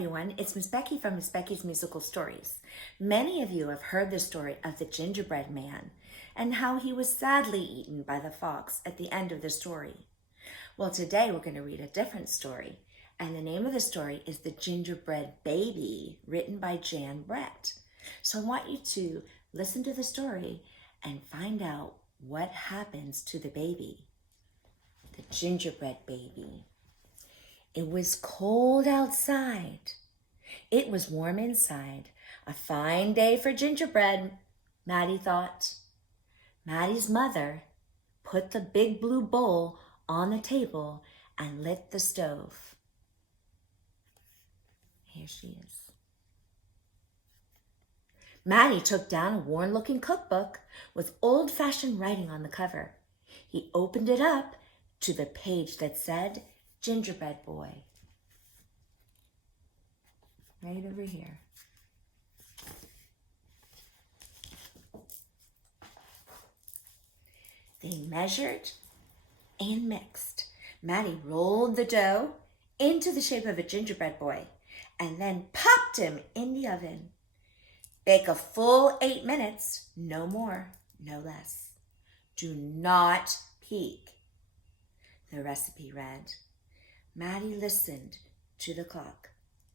everyone, it's Miss Becky from Miss Becky's Musical Stories. Many of you have heard the story of the gingerbread man and how he was sadly eaten by the fox at the end of the story. Well, today we're going to read a different story, and the name of the story is The Gingerbread Baby, written by Jan Brett. So I want you to listen to the story and find out what happens to the baby. The gingerbread baby. It was cold outside. It was warm inside. A fine day for gingerbread, Maddie thought. Maddie's mother put the big blue bowl on the table and lit the stove. Here she is. Maddie took down a worn-looking cookbook with old-fashioned writing on the cover. He opened it up to the page that said, Gingerbread Boy. Right over here. They measured and mixed. Maddie rolled the dough into the shape of a gingerbread boy and then popped him in the oven. Bake a full 8 minutes, no more, no less. Do not peek. The recipe read. Maddie listened to the clock.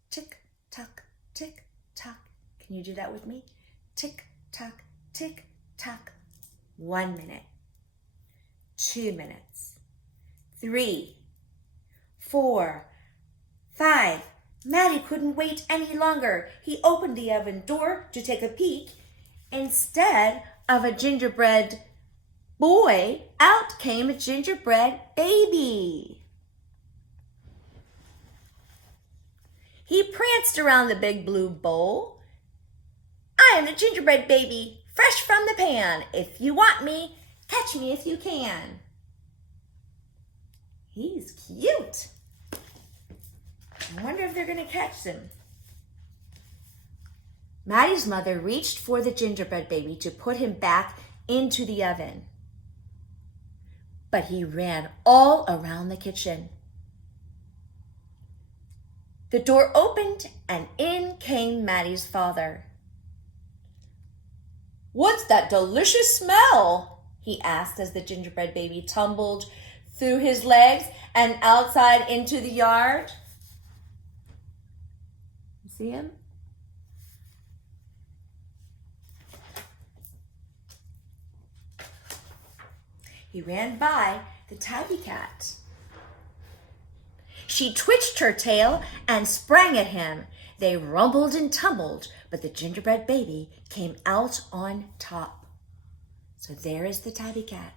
Tick, tock, tick, tock. Can you do that with me? Tick, tock, tick, tock. 1 minute. 2 minutes. 3, 4, 5. Maddie couldn't wait any longer. He opened the oven door to take a peek. Instead of a gingerbread boy, out came a gingerbread baby. He pranced around the big blue bowl. I am the gingerbread baby, fresh from the pan. If you want me, catch me if you can. He's cute. I wonder if they're going to catch him. Maddie's mother reached for the gingerbread baby to put him back into the oven. But he ran all around the kitchen. The door opened and in came Maddie's father. What's that delicious smell? He asked as the gingerbread baby tumbled through his legs and outside into the yard. You see him? He ran by the tabby cat. She twitched her tail and sprang at him. They rumbled and tumbled, but the gingerbread baby came out on top. So there is the tabby cat.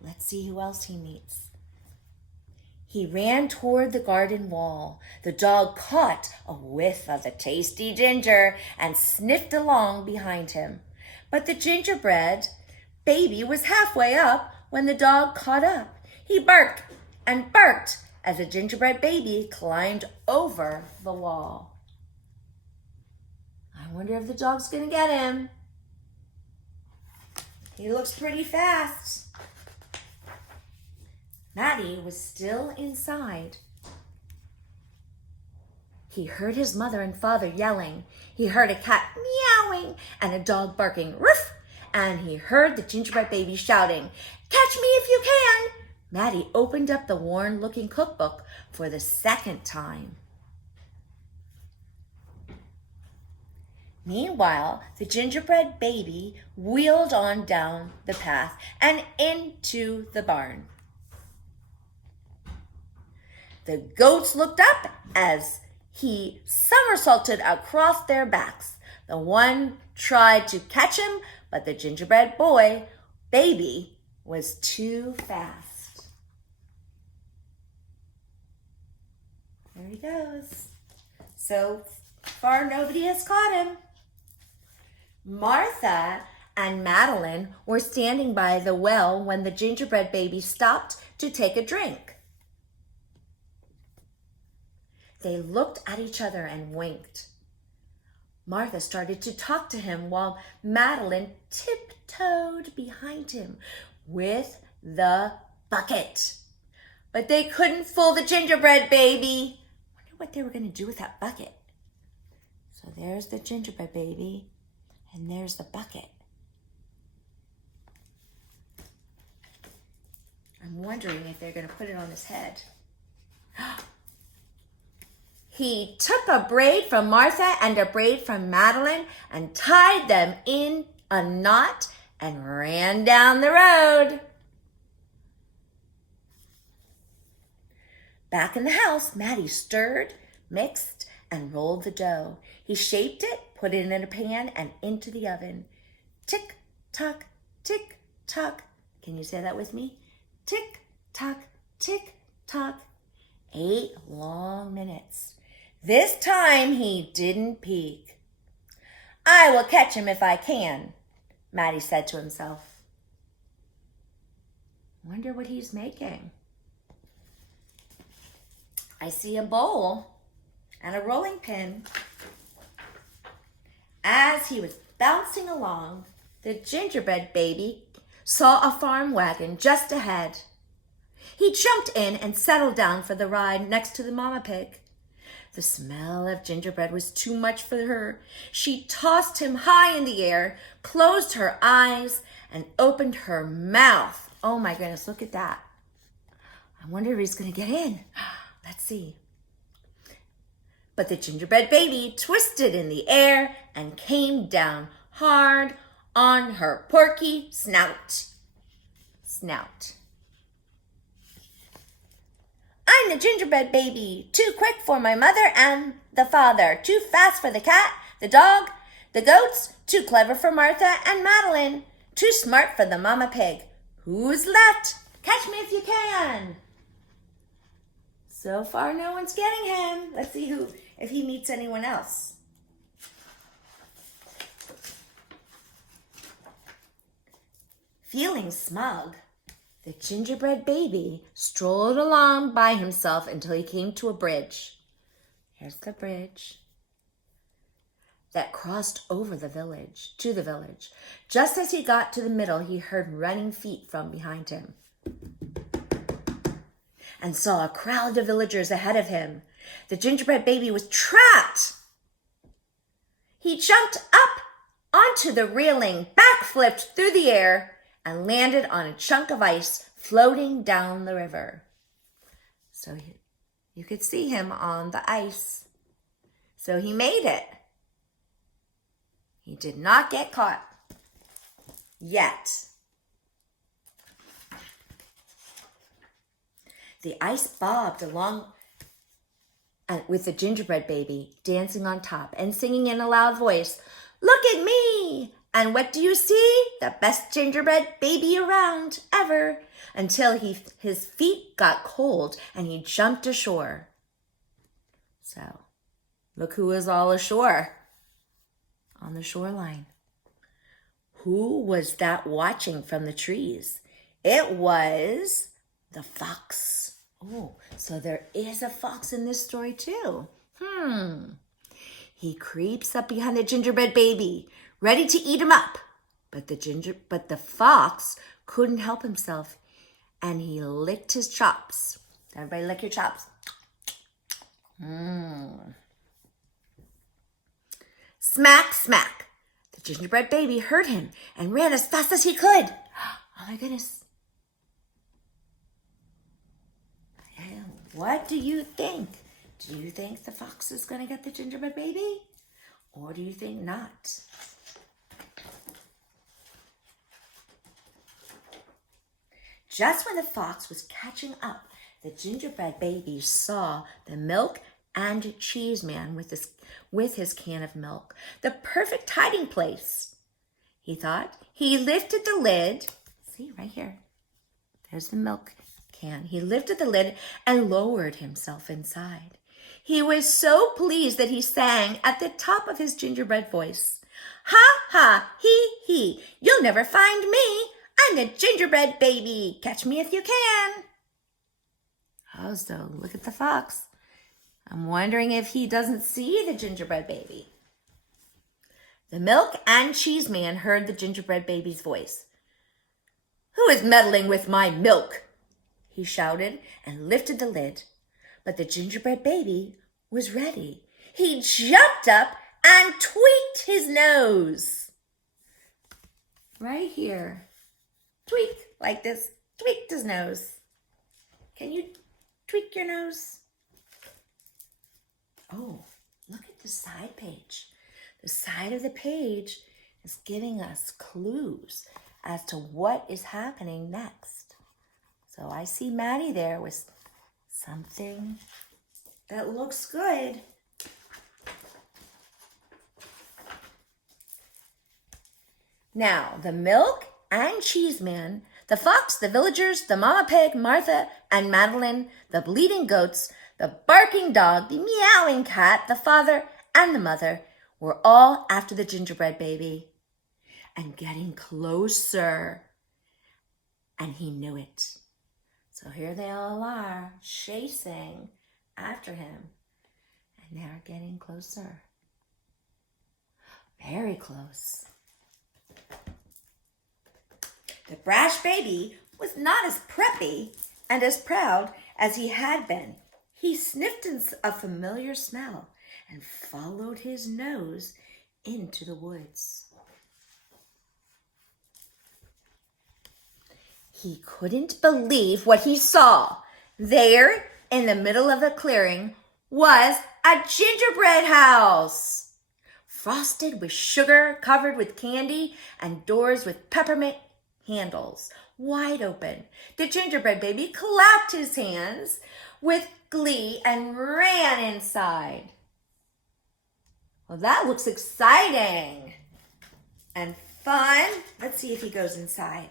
Let's see who else he meets. He ran toward the garden wall. The dog caught a whiff of the tasty ginger and sniffed along behind him. But the gingerbread baby was halfway up when the dog caught up. He barked and barked as the gingerbread baby climbed over the wall. I wonder if the dog's gonna get him. He looks pretty fast. Maddie was still inside. He heard his mother and father yelling. He heard a cat meowing and a dog barking, roof, and he heard the gingerbread baby shouting, catch me if you can. Maddie opened up the worn-looking cookbook for the second time. Meanwhile, the gingerbread baby wheeled on down the path and into the barn. The goats looked up as he somersaulted across their backs. The one tried to catch him, but the gingerbread baby was too fast. There he goes. So far, nobody has caught him. Martha and Madeline were standing by the well when the gingerbread baby stopped to take a drink. They looked at each other and winked. Martha started to talk to him while Madeline tiptoed behind him with the bucket. But they couldn't fool the gingerbread baby. what they were going to do with that bucket. So there's the gingerbread baby, and there's the bucket. I'm wondering if they're going to put it on his head. He took a braid from Martha and a braid from Madeline and tied them in a knot and ran down the road. Back in the house, Maddie stirred, mixed, and rolled the dough. He shaped it, put it in a pan, and into the oven. Tick, tock, tick, tock. Can you say that with me? Tick, tock, tick, tock. 8 long minutes. This time he didn't peek. I will catch him if I can, Maddie said to himself. Wonder what he's making. I see a bowl and a rolling pin. As he was bouncing along, the gingerbread baby saw a farm wagon just ahead. He jumped in and settled down for the ride next to the mama pig. The smell of gingerbread was too much for her. She tossed him high in the air, closed her eyes, and opened her mouth. Oh my goodness, look at that. I wonder if he's going to get in. Let's see. But the gingerbread baby twisted in the air and came down hard on her porky snout. I'm the gingerbread baby, too quick for my mother and the father, too fast for the cat, the dog, the goats, too clever for Martha and Madeline, too smart for the mama pig. Who's left? Catch me if you can. So far, no one's getting him. Let's see if he meets anyone else. Feeling smug, the gingerbread baby strolled along by himself until he came to a bridge. Here's the bridge that crossed over the village, to the village. Just as he got to the middle, he heard running feet from behind him and saw a crowd of villagers ahead of him. The gingerbread baby was trapped. He jumped up onto the railing, backflipped through the air, and landed on a chunk of ice floating down the river. So you could see him on the ice. So he made it. He did not get caught yet. The ice bobbed along with the gingerbread baby dancing on top and singing in a loud voice, "Look at me! And what do you see? The best gingerbread baby around ever," until his feet got cold and he jumped ashore. So, look who is all ashore on the shoreline. Who was that watching from the trees? It was the fox. Oh, so there is a fox in this story too. He creeps up behind the gingerbread baby, ready to eat him up. But the fox couldn't help himself, and he licked his chops. Everybody lick your chops. Smack, smack. The gingerbread baby heard him and ran as fast as he could. Oh my goodness. What do you think? Do you think the fox is going to get the gingerbread baby? Or do you think not? Just when the fox was catching up, the gingerbread baby saw the milk and cheese man with his can of milk. The perfect hiding place, he thought. He lifted the lid. See, right here. There's the milk can. He lifted the lid and lowered himself inside. He was so pleased that he sang at the top of his gingerbread voice. Ha, ha, he, you'll never find me. I'm the gingerbread baby. Catch me if you can. Oh, so look at the fox. I'm wondering if he doesn't see the gingerbread baby. The milk and cheese man heard the gingerbread baby's voice. Who is meddling with my milk? He shouted and lifted the lid. But the gingerbread baby was ready, he jumped up and tweaked his nose. Right here. Tweak, like this. Tweaked his nose. Can you tweak your nose? Oh, look at the side page. The side of the page is giving us clues as to what is happening next. So I see Maddie there with something that looks good. Now, the milk and cheese man, the fox, the villagers, the mama pig, Martha and Madeline, the bleating goats, the barking dog, the meowing cat, the father and the mother were all after the gingerbread baby and getting closer. And he knew it. So here they all are, chasing after him. And they're getting closer. Very close. The brash baby was not as preppy and as proud as he had been. He sniffed a familiar smell and followed his nose into the woods. He couldn't believe what he saw. There, in the middle of the clearing, was a gingerbread house, frosted with sugar, covered with candy, and doors with peppermint handles wide open. The gingerbread baby clapped his hands with glee and ran inside. Well, that looks exciting and fun. Let's see if he goes inside.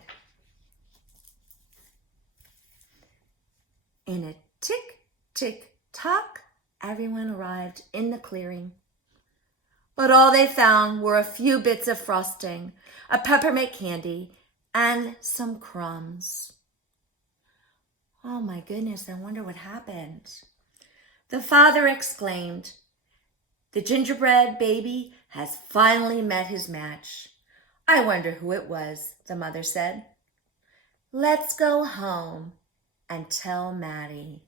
In a tick, tick, tock, everyone arrived in the clearing. But all they found were a few bits of frosting, a peppermint candy, and some crumbs. Oh my goodness, I wonder what happened. The father exclaimed, "The gingerbread baby has finally met his match." "I wonder who it was," the mother said. "Let's go home and tell Maddie."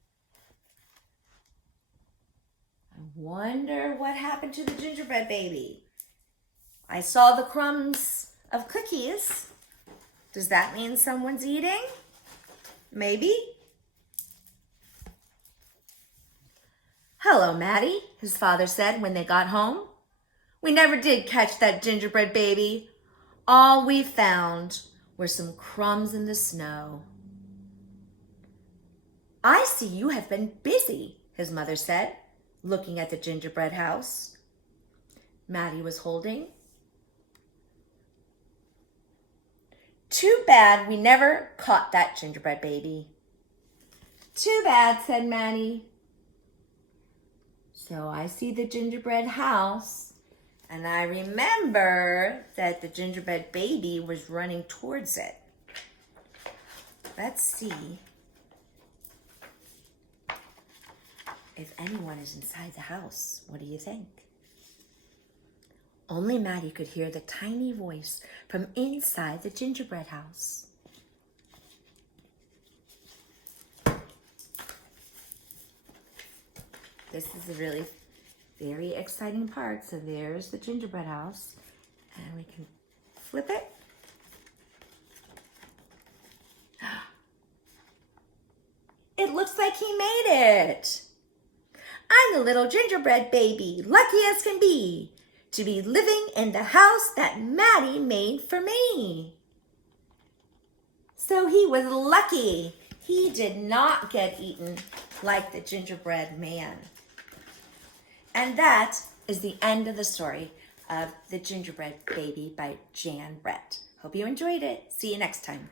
I wonder what happened to the gingerbread baby. I saw the crumbs of cookies. Does that mean someone's eating? Maybe. "Hello, Maddie," his father said when they got home. "We never did catch that gingerbread baby. All we found were some crumbs in the snow." "I see you have been busy," his mother said, looking at the gingerbread house Maddie was holding. "Too bad we never caught that gingerbread baby." "Too bad," said Maddie. So I see the gingerbread house, and I remember that the gingerbread baby was running towards it. Let's see if anyone is inside the house. What do you think? Only Maddie could hear the tiny voice from inside the gingerbread house. This is a really very exciting part. So there's the gingerbread house, and we can flip it. It looks like he made it. "I'm the little gingerbread baby, lucky as can be, to be living in the house that Maddie made for me." So he was lucky. He did not get eaten like the gingerbread man. And that is the end of the story of The Gingerbread Baby by Jan Brett. Hope you enjoyed it. See you next time.